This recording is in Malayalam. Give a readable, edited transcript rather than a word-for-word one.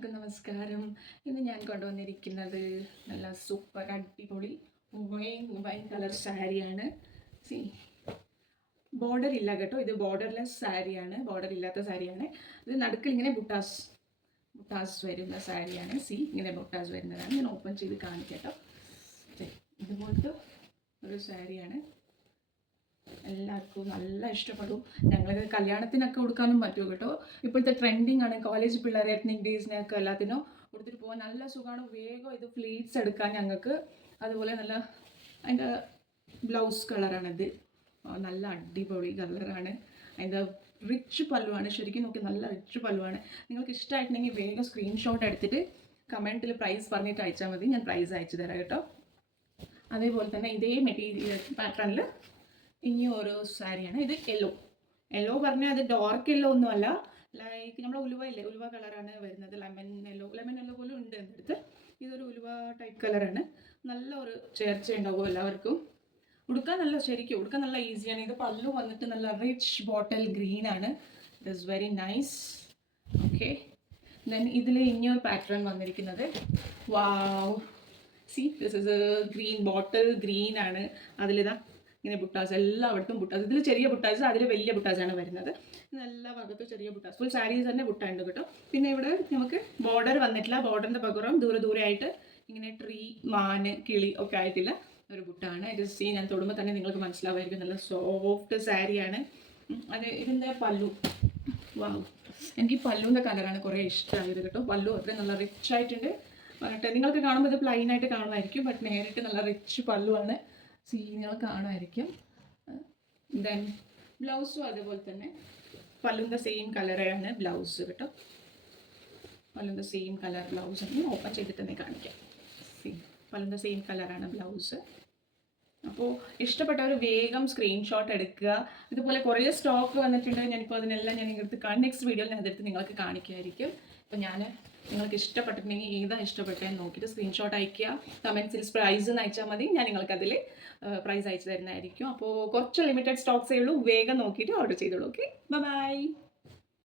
എല്ലാവർക്കും നമസ്കാരം. ഇന്ന് ഞാൻ കൊണ്ടുവന്നിരിക്കുന്നത് നല്ല സൂപ്പർ അടിപൊളി വൈൻ കളർ സാരിയാണ്. സി ബോർഡർ ഇല്ല കേട്ടോ, ഇത് ബോർഡർലെസ് സാരിയാണ്, ബോർഡർ ഇല്ലാത്ത സാരിയാണ്. ഇത് നടുക്കിൽ ഇങ്ങനെ ബുട്ടാസ് വരുന്ന സാരിയാണ്. സി ഇങ്ങനെ ബുട്ടാസ് വരുന്നതാണ്. ഞാൻ ഓപ്പൺ ചെയ്ത് കാണിക്കട്ടോ. ഇതുപോലത്തെ ഒരു സാരിയാണ്. എല്ലാവർക്കും നല്ല ഇഷ്ടപ്പെടും. ഞങ്ങൾക്ക് കല്യാണത്തിനൊക്കെ കൊടുക്കാനും പറ്റും കേട്ടോ. ഇപ്പോഴത്തെ ട്രെൻഡിങ് ആണ്. കോളേജ് പിള്ളേർ എത്നിക് ഡേയ്സിനൊക്കെ എല്ലാത്തിനും കൊടുത്തിട്ട് പോകാൻ നല്ല സുഖമാണ്. വേഗം ഇത് ഫ്ലീറ്റ്സ് എടുക്കാൻ ഞങ്ങൾക്ക്. അതുപോലെ നല്ല അതിൻ്റെ ബ്ലൗസ് കളറാണിത്. നല്ല അടിപൊളി കളറാണ്. അതിൻ്റെ റിച്ച് പല്ലുവാണ്. ശരിക്കും നോക്കി നല്ല റിച്ച് പല്ലുവാണ്. നിങ്ങൾക്ക് ഇഷ്ടമായിട്ടുണ്ടെങ്കിൽ വേഗം സ്ക്രീൻഷോട്ട് എടുത്തിട്ട് കമൻറ്റിൽ പ്രൈസ് പറഞ്ഞിട്ട് അയച്ചാൽ മതി. ഞാൻ പ്രൈസ് അയച്ചു തരാം കേട്ടോ. അതേപോലെ തന്നെ ഇതേ മെറ്റീരിയൽ പാറ്റേണിൽ ഇനി ഓരോ സാരിയാണ്. ഇത് യെല്ലോ പറഞ്ഞാൽ അത് ഡാർക്ക് യെല്ലോ ഒന്നുമല്ല. ലൈക്ക് നമ്മുടെ ഉലുവ ഇല്ലേ, ഉലുവ കളറാണ് വരുന്നത്. ലെമൺ യെല്ലോ പോലും ഉണ്ട് എൻ്റെ അടുത്ത്. ഇതൊരു ഉലുവ ടൈപ്പ് കളറാണ്. നല്ല ഒരു ചേർച്ച ഉണ്ടാവും എല്ലാവർക്കും. ശരിക്കും ഉടുക്കാൻ നല്ല ഈസിയാണ്. ഇത് പല്ലു വന്നിട്ട് നല്ല റിച്ച് ബോട്ടൽ ഗ്രീൻ ആണ്. It is very nice. Okay, then ഇതിൽ ഇനിയൊരു പാറ്റേൺ വന്നിരിക്കുന്നത് wow. See this is green, bottle green ആണ്. അതിലിതാ ഇങ്ങനെ ബുട്ടാസ്, എല്ലായിടത്തും ബുട്ടാസ്. ഇതിൽ ചെറിയ ബുട്ടാസ്, അതിൽ വലിയ ബുട്ടാസാണ് വരുന്നത്. എല്ലാ ഭാഗത്തും ചെറിയ ബുട്ടാസ്. ഫുൾ സാരീസ് തന്നെ ബുട്ട ഉണ്ട് കേട്ടോ. പിന്നെ ഇവിടെ നമുക്ക് ബോർഡർ വന്നിട്ടില്ല. ബോർഡറിൻ്റെ പകരം ദൂരെ ആയിട്ട് ഇങ്ങനെ ട്രീ, മാന്, കിളി ഒക്കെ ആയിട്ടില്ല ഒരു ബുട്ടാണ്. ഇത് സീ ഞാൻ തൊടുമ്പോൾ തന്നെ നിങ്ങൾക്ക് മനസ്സിലാവുമായിരിക്കും. നല്ല സോഫ്റ്റ് സാരിയാണ്. ഇതിൻ്റെ പല്ലു, വാവ്, എനിക്ക് ഈ പല്ലുവിൻ്റെ കളറാണ് കുറേ ഇഷ്ടമായത് കേട്ടോ. പല്ലു അത്രയും നല്ല റിച്ച് ആയിട്ടുണ്ട്. പറഞ്ഞിട്ട് നിങ്ങൾക്ക് കാണുമ്പോൾ ഇത് പ്ലെയിൻ ആയിട്ട് കാണുമായിരിക്കും, ബട്ട് നേരിട്ട് നല്ല റിച്ച് പല്ലുവാണ്. നിങ്ങൾ കാണുമായിരിക്കും. ദെൻ ബ്ലൗസും അതുപോലെ തന്നെ പല്ലുവിൻ്റെ സെയിം കളറാണ് ബ്ലൗസ് കേട്ടോ. പല്ലുവിൻ്റെ സെയിം കളർ ബ്ലൗസ് ആണ്. ഓപ്പൺ ചെയ്തിട്ട് തന്നെ കാണിക്കാം. പല്ലുവിൻ്റെ സെയിം കളറാണ് ബ്ലൗസ്. അപ്പോൾ ഇഷ്ടപ്പെട്ടവർ വേഗം സ്ക്രീൻഷോട്ട് എടുക്കുക. ഇതുപോലെ കുറേ സ്റ്റോക്ക് വന്നിട്ടുണ്ട്. ഞാനിപ്പോൾ അതിനെല്ലാം ഞാൻ എടുത്ത് നെക്സ്റ്റ് വീഡിയോയിൽ ഞാൻ അതെടുത്ത് നിങ്ങൾക്ക് കാണിക്കുമായിരിക്കും. അപ്പോൾ നിങ്ങൾക്ക് ഇഷ്ടപ്പെട്ടിട്ടുണ്ടെങ്കിൽ ഏതാണ് ഇഷ്ടപ്പെട്ടതെന്ന് നോക്കിയിട്ട് സ്ക്രീൻഷോട്ട് അയയ്ക്കുക. കമൻസിൽ പ്രൈസ് അയച്ചാൽ മതി. ഞാൻ നിങ്ങൾക്കതിൽ പ്രൈസ് അയച്ചു തരുന്നതായിരിക്കും. അപ്പോൾ കുറച്ച് ലിമിറ്റഡ് സ്റ്റോക്സേ ഉള്ളൂ. വേഗം നോക്കിയിട്ട് ഓർഡർ ചെയ്തോളൂ. Okay, by.